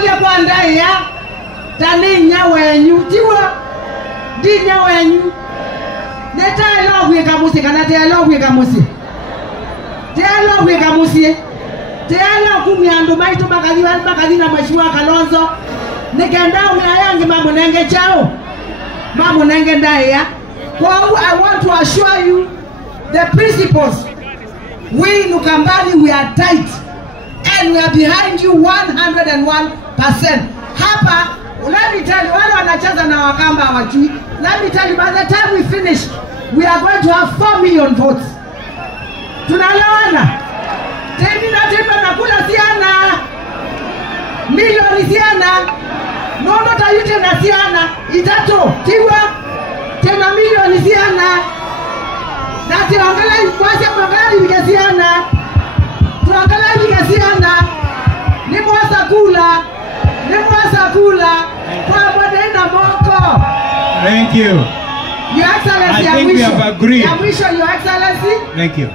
Ndolia kwa ndai ya taninya wenyu tiwa dinya wenyu neta elogwe kamusi kana te elogwe kamusi te elogwe miandu maitu makadhi na mheshimiwa Kalonzo nikenda umeayangi mamu nenge chao mamu nenge ndai ya. I want to assure you the principles. We in Ukambani, we are tight and we are behind you 101%. Hapa, let me tell you, wale wanacheza na Wakamba hawajui. Let me tell you, by the time we finish, we are going to have 4 million votes. Tunalawana. Temi na temba nakula siana. Milioni siana. Nono tayute na siana. Itato. Tiwa. Tena milioni siana. Nati wangala kwasi wangala vikasiana. Tuangala vikasiana. Ni mwasa kula. Kwa mwadenda moko. Thank you. Your Excellency, I think we have agreed. Your Excellency. Thank you.